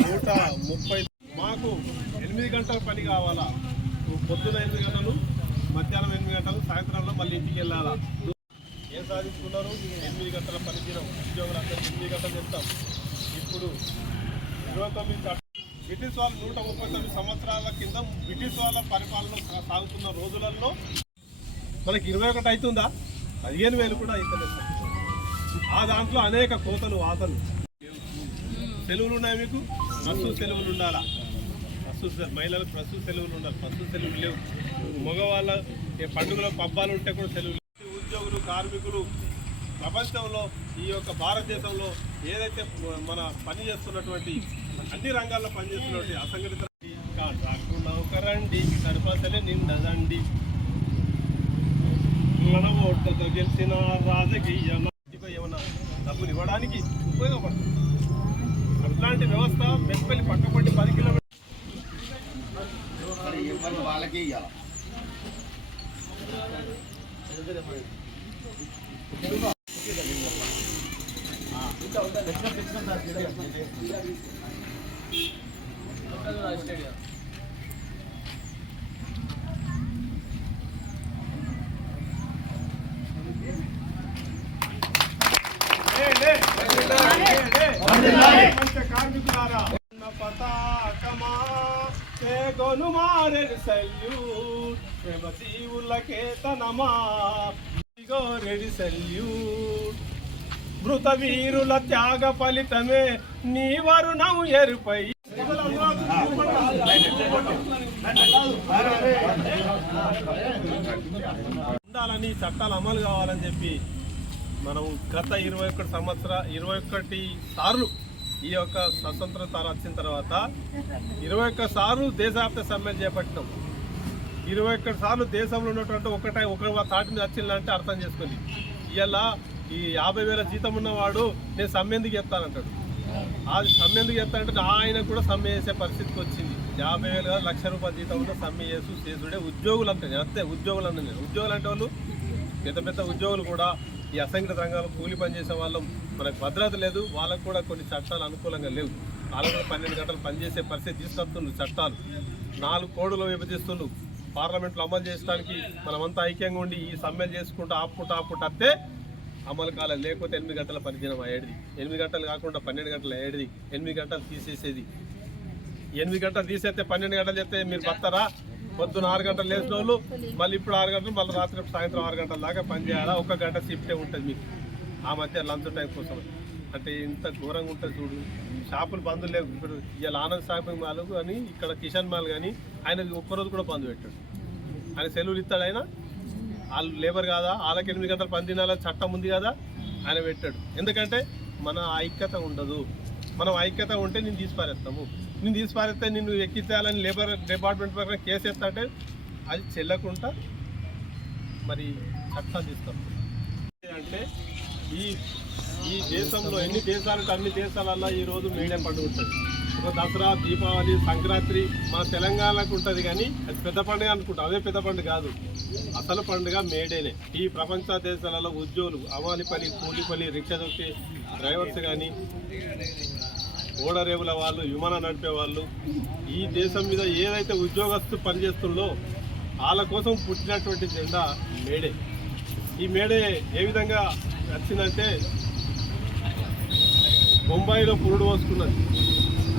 నూట ముప్పై మాకు ఎనిమిది గంటల పని కావాలా? పొద్దున ఎనిమిది గంటలు మధ్యాహ్నం ఎనిమిది గంటలు సాయంత్రం మళ్ళీ ఇంటికి వెళ్ళాలా? ఏం సాధించుకున్నారు? ఎనిమిది గంటల పనిచేయడం ఉద్యోగులు అందరూ ఎనిమిది గంటలు చెప్తాం ఇప్పుడు ఇరవై తొమ్మిది బ్రిటిష్ వాళ్ళు నూట ముప్పై తొమ్మిది సంవత్సరాల కింద బ్రిటిష్ వాళ్ళ పరిపాలన సాగుతున్న రోజులలో మనకి ఇరవై ఒకటి అవుతుందా పదిహేను వేలు కూడా అవుతలేదు ఆ దాంట్లో అనేక కోతలు వాతలు. సెలవులు ఉన్నాయి మీకు? ప్రస్తుత సెలవులు ఉండాలా? ప్రస్తుత మహిళలకు మస్తు సెలవులు ఉండాలి. ప్రస్తుత సెలవులు లేవు. మగవాళ్ళ పండుగలో పబ్బాలు ఉంటే కూడా సెలవులు. ఉద్యోగులు కార్మికులు ప్రపంచంలో ఈ యొక్క భారతదేశంలో ఏదైతే మన పని చేస్తున్నటువంటి అన్ని రంగాల్లో పనిచేస్తున్నటువంటి అసంఘటిత కాంట్రాక్టు నౌకరండి సరిపసలే నిండదండి. మన ఓట్లతో గెలిచిన రాజకీయ ఏమైనా ఏమన్నా డబ్బులు ఇవ్వడానికి ఉపయోగపడుతుంది? అట్లాంటి వ్యవస్థ మెట్పల్లి పక్కపట్టి పది కిలోమీటర్ వాళ్ళకి ఇవ్వాలి కార్మికులారా. ఉన్న పతాకమా, చేగొను మారెడు ప్రేమ జీవులకే తనమా? ఇగో రెడి సల్యూట్. మృత వీరుల త్యాగ ఫలితమే నీ వరుణం ఎరుపై. ఉండాలని చట్టాలు అమలు కావాలని చెప్పి మనం గత ఇరవై ఒకటి సంవత్సర ఇరవై ఒకటి సార్లు ఈ యొక్క స్వతంత్రత వచ్చిన తర్వాత ఇరవై ఒక్క సార్లు దేశవ్యాప్త సమ్మెలు చేపట్టినాం. ఇరవై ఒక్కటి సార్లు దేశంలో ఉన్నటువంటి ఒకటే ఒక తాటి మీద వచ్చిందంటే అర్థం చేసుకోండి. ఇవాళ ఈ యాభై వేల జీతం ఉన్నవాడు నేను సమ్మెందుకు చెప్తానంటాడు అది సమ్మెందుకు చెప్తానంటే ఆయన కూడా సమ్మె చేసే పరిస్థితికి వచ్చింది. యాభై వేలు కాదు లక్ష రూపాయల జీతం ఉన్న సమ్మె చేసు చేసుడే ఉద్యోగులు అంటే నేను. అంతే ఉద్యోగులు అంటే నేను. ఉద్యోగులు అంటే వాళ్ళు పెద్ద పెద్ద ఉద్యోగులు కూడా ఈ అసంఘటిత రంగంలో కూలి పనిచేసే వాళ్ళం. మనకు భద్రత లేదు. వాళ్ళకు కూడా కొన్ని చట్టాలు అనుకూలంగా లేవు. వాళ్ళకు కూడా పన్నెండు గంటలు పనిచేసే పరిస్థితి తీసుకొస్తున్నారు చట్టాలు. నాలుగు కోడులు విభజిస్తున్నారు పార్లమెంట్లో అమలు చేయడానికి మనమంతా ఐక్యంగా ఉండి ఈ సమ్మెలు చేసుకుంటూ ఆపుకుంటూ ఆపుకుంటూ అత్తే అమలు కాలేదు. లేకపోతే ఎనిమిది గంటల పనిదినం ఏడిది ఎనిమిది గంటలు కాకుండా పన్నెండు గంటల ఏడిది ఎనిమిది గంటలు తీసేసేది. ఎనిమిది గంటలు తీసేస్తే పన్నెండు గంటలు చెప్తే మీరు బతారా పొద్దున ఆరు గంటలు లేచిన వాళ్ళు మళ్ళీ ఇప్పుడు ఆరు గంటలు మళ్ళీ రాత్రి సాయంత్రం ఆరు గంటల దాకా పని చేయాలా? ఒక గంట షిఫ్టే ఉంటుంది మీకు. ఆ మధ్య లంచ్ టైం కోసం. అంటే ఇంత ఘోరంగా ఉంటుంది చూడు. షాపులు బంద్ లేవు. ఇప్పుడు ఇవాళ ఆనంద్ షాపింగ్ మాల్ కానీ ఇక్కడ కిషన్ మాల్ కానీ ఆయన ఒక్కరోజు కూడా బంద్ పెట్టాడు. ఆయన సెలవులు ఇస్తాడు ఆయన. వాళ్ళు లేబర్ కాదా? వాళ్ళకి ఎనిమిది గంటలు పని తినాలని చట్టం ఉంది కదా? ఆయన పెట్టాడు. ఎందుకంటే మన ఐక్యత ఉండదు. మనం ఐక్యత ఉంటే నేను తీసిపారేస్తాము. నేను తీసిపారేస్తే నిన్ను ఎక్కించాలని లేబర్ డిపార్ట్మెంట్ పక్కన కేసు ఎత్తా అంటే అది చెల్లకుండా మరి చట్టాలు తీస్తాం. అంటే ఈ ఈ దేశంలో ఎన్ని దేశాలకు అన్ని దేశాలల్లో ఈ రోజు మేడే పండుగ ఉంటుంది. ఒక దసరా దీపావళి సంక్రాంతి మన తెలంగాణకు ఉంటుంది కానీ అది పెద్ద పండుగ అనుకుంటాం. అదే పెద్ద పండుగ కాదు. అసలు పండుగ మేడేనే. ఈ ప్రపంచ దేశాలలో ఉద్యోగులు అవాలిపల్లి కూలిపల్లి రిక్షా దొక్కే డ్రైవర్స్ కానీ ఓడరేవుల వాళ్ళు విమానం నడిపే వాళ్ళు ఈ దేశం మీద ఏదైతే ఉద్యోగస్తు పనిచేస్తుందో వాళ్ళ కోసం పుట్టినటువంటి జెండా మేడే. ఈ మేడే ఏ విధంగా వచ్చిందంటే బొంబాయిలో పురుడు వస్తున్నది.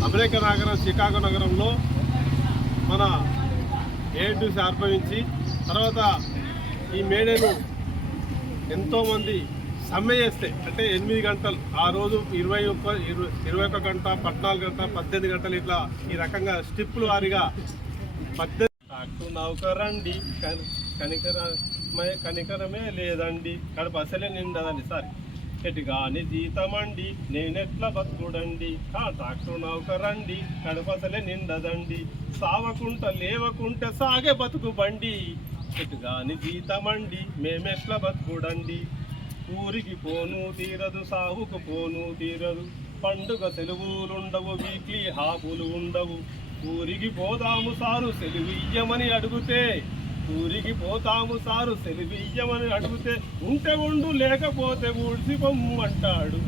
అమెరికా నగరం చికాగో నగరంలో మన ఏఐటీసీ ఆర్భవించి తర్వాత ఈ మేడేను ఎంతోమంది సమ్మె చేస్తే అంటే ఎనిమిది గంటలు ఆ రోజు ఇరవై ఒక్క ఇరవై ఇరవై ఒక్క గంట పద్నాలుగు గంట పద్దెనిమిది గంటలు ఇట్లా ఈ రకంగా స్టిప్పులు వారిగా పద్దెనిమిది టాక్టు నౌకరండి కని- కనికరమే కనికరమే లేదండి. కడప అసలే నిండదండి సారీ. ఎటుగాని జీతమండి నేనెట్ల బతుకుడండి? కాంట్రాక్టు నౌకరండి కడపసలే నిండదండి. సావకుంట లేవకుంటే సాగే బతుకు బండి ఎటుగాని జీతమండి మేమెట్ల బతుకుడండి? ఊరికి పోను తీరదు సావుకు పోను తీరదు. పండుగ సెలవులుండవు వీక్లీ హాపులు ఉండవు ఊరికి పోదాము సారు సెలవియ్యమని అడిగితే ఊరికి పోతాము సారు సెలవియ్యమని అడిగితే ఉంటే ఉండు లేకపోతే ఊడ్చి పొమ్మంటాడు